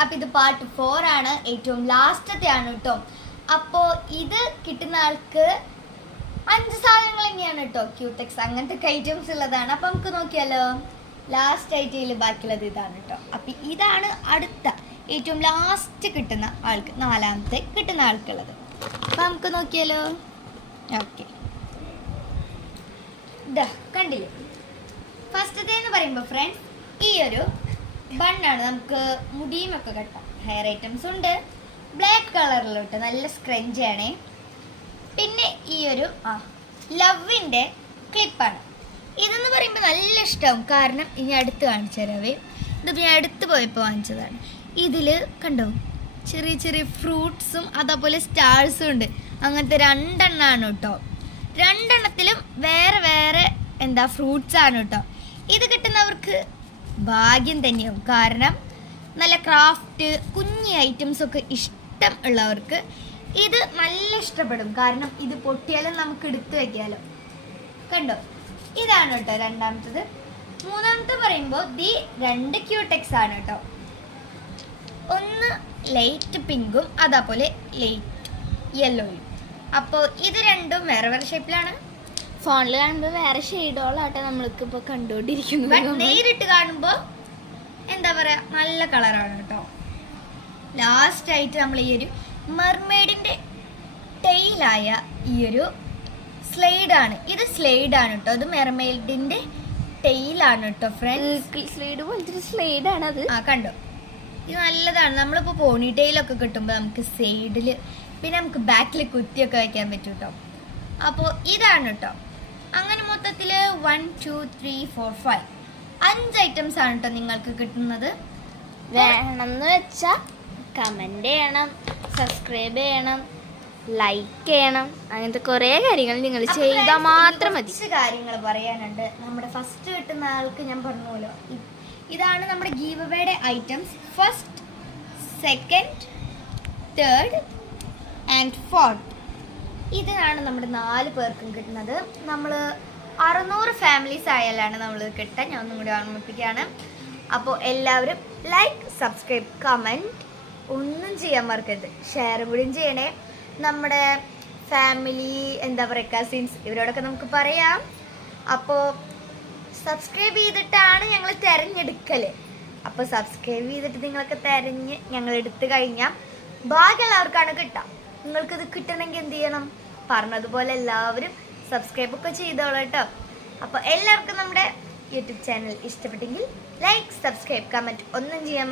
അപ്പോൾ ഇത് പാർട്ട് 4 ആണ്, ഏറ്റവും ലാസ്റ്റത്തെ ആണ് കേട്ടോ. അപ്പോൾ ഇത് കിട്ടുന്ന ആൾക്ക് 5 സാധനങ്ങൾ തന്നെയാണ് കേട്ടോ, ക്യൂടെക്സ് അങ്ങനത്തെ ഐറ്റംസ് ഉള്ളതാണ്. അപ്പം നമുക്ക് നോക്കിയാലോ. ലാസ്റ്റ് ആയിട്ട് ബാക്കിയുള്ളത് ഇതാണ് കേട്ടോ. അപ്പം ഇതാണ് അടുത്ത ഏറ്റവും ലാസ്റ്റ് കിട്ടുന്ന ആൾക്ക്, 4ാമത്തെ കിട്ടുന്ന ആൾക്കുള്ളത്. അപ്പം നമുക്ക് നോക്കിയാലോ. ഓക്കെ, ഇതാ കണ്ടില്ലേ. ഫസ്റ്റത്തെ എന്ന് പറയുമ്പോൾ ഫ്രണ്ട്സ് ഈ ഒരു ബണ്ണാണ്. നമുക്ക് മുടിയുമൊക്കെ കെട്ടാം. ഹെയർ ഐറ്റംസ് ഉണ്ട്, ബ്ലാക്ക് കളറിലോട്ട് നല്ല സ്ക്രഞ്ചാണ്. പിന്നെ ഈ ഒരു ലവിൻ്റെ ക്ലിപ്പാണ്. ഇതെന്ന് പറയുമ്പോൾ നല്ല ഇഷ്ടമാവും, കാരണം ഇനി അടുത്ത് കാണിച്ചു തരാവേ. ഇതിപ്പോൾ ഞാൻ അടുത്ത് പോയപ്പോൾ വാങ്ങിച്ചതാണ്. ഇതിൽ കണ്ടോ ചെറിയ ചെറിയ ഫ്രൂട്ട്സും അതേപോലെ സ്റ്റാർസും ഉണ്ട്. അങ്ങനത്തെ 2 എണ്ണമാണ് കേട്ടോ. 2 എണ്ണത്തിലും വേറെ വേറെ ഫ്രൂട്ട്സ് ആണ് കേട്ടോ. ഇത് കിട്ടുന്നവർക്ക് ഭാഗ്യം തന്നെയാവും, കാരണം നല്ല ക്രാഫ്റ്റ് കുഞ്ഞി ഐറ്റംസ് ഒക്കെ ഇഷ്ടം ഉള്ളവർക്ക് ഇത് നല്ല ഇഷ്ടപ്പെടും. കാരണം ഇത് പൊട്ടിയാലും നമുക്ക് എടുത്തു വയ്ക്കാമല്ലോ. കണ്ടോ, ഇതാണ് കേട്ടോ 2ാമത്തത്. 3ാമത്തെ പറയുമ്പോൾ 2 ക്യൂടെക്സ് ആണ് കേട്ടോ. ഒന്ന് ലൈറ്റ് പിങ്കും അതേപോലെ ലൈറ്റ് യെല്ലോയും. അപ്പോൾ ഇത് രണ്ടും വേറെ വേറെ ഷേപ്പിലാണ്. ഫോണിൽ കാണുമ്പോൾ വേറെ ഷെയ്ഡുകളാട്ടെ നമ്മൾക്ക് ഇപ്പോൾ കണ്ടുകൊണ്ടിരിക്കുന്നത്. നേരിട്ട് കാണുമ്പോൾ എന്താ പറയുക, നല്ല കളറാണ് കേട്ടോ. ലാസ്റ്റ് ആയിട്ട് നമ്മൾ ഈ ഒരു മെർമെയ്ഡിൻ്റെ ടെയിലായ ഈ ഒരു സ്ലൈഡാണ്. ഇത് സ്ലൈഡാണ് കേട്ടോ. ഇത് മെർമെയ്ഡിൻ്റെ ടെയിലാണ് കേട്ടോ ഫ്രണ്ട്സ്. സ്ലൈഡ് പോലത്തെ സ്ലൈഡാണ് അത്. കണ്ടോ, ഇത് നല്ലതാണ്. നമ്മളിപ്പോൾ പോണി ടെയിലൊക്കെ കിട്ടുമ്പോൾ നമുക്ക് സൈഡിൽ പിന്നെ നമുക്ക് ബാക്കിൽ കുത്തിയൊക്കെ വയ്ക്കാൻ പറ്റും കേട്ടോ. അപ്പോൾ ഇതാണ് കേട്ടോ. അങ്ങനെ മൊത്തത്തിൽ 1 2 3 4 5 5 ഐറ്റംസ് ആണ് കേട്ടോ നിങ്ങൾക്ക് കിട്ടുന്നത്. വേണമെന്ന് വെച്ചാൽ കമൻറ്റ് ചെയ്യണം, സബ്സ്ക്രൈബ് ചെയ്യണം, ലൈക്ക് ചെയ്യണം. അങ്ങനത്തെ കുറേ കാര്യങ്ങൾ നിങ്ങൾ ചെയ്താൽ മാത്രം മതി. കുറച്ച് കാര്യങ്ങൾ പറയാനുണ്ട്. നമ്മുടെ ഫസ്റ്റ് കിട്ടുന്ന ആൾക്ക് ഞാൻ പറഞ്ഞല്ലോ, ഇതാണ് നമ്മുടെ give അവേയുടെ items. 1st 2nd 3rd and 4th. ഇതിനാണ് നമ്മുടെ 4 പേർക്കും കിട്ടുന്നത്. നമ്മൾ 600 ഫാമിലീസ് ആയാലാണ് നമ്മൾ കിട്ടുക. ഞാൻ ഒന്നും കൂടി ഓർമ്മിപ്പിക്കുകയാണ്. അപ്പോൾ എല്ലാവരും ലൈക്ക്, സബ്സ്ക്രൈബ്, കമൻറ്റ് ഒന്നും ചെയ്യാൻ മറക്കരുത്. ഷെയർ കൂടിയും ചെയ്യണേ. നമ്മുടെ ഫാമിലി കസിൻസ് ഇവരോടൊക്കെ നമുക്ക് പറയാം. അപ്പോൾ സബ്സ്ക്രൈബ് ചെയ്തിട്ടാണ് ഞങ്ങൾ തിരഞ്ഞെടുക്കൽ. അപ്പോൾ സബ്സ്ക്രൈബ് ചെയ്തിട്ട് നിങ്ങളൊക്കെ തിരഞ്ഞ് ഞങ്ങൾ എടുത്തു കഴിഞ്ഞാൽ ബാക്കിയുള്ളവർക്കാണ് കിട്ടുക. നിങ്ങൾക്കിത് കിട്ടണമെങ്കിൽ എന്ത് ചെയ്യണം, പറഞ്ഞതുപോലെ എല്ലാവരും സബ്സ്ക്രൈബൊക്കെ ചെയ്തോളൂ കേട്ടോ. അപ്പോൾ എല്ലാവർക്കും നമ്മുടെ യൂട്യൂബ് ചാനൽ ഇഷ്ടപ്പെട്ടെങ്കിൽ ലൈക്ക്, സബ്സ്ക്രൈബ്, കമൻറ്റ് ഒന്നും ചെയ്യാൻ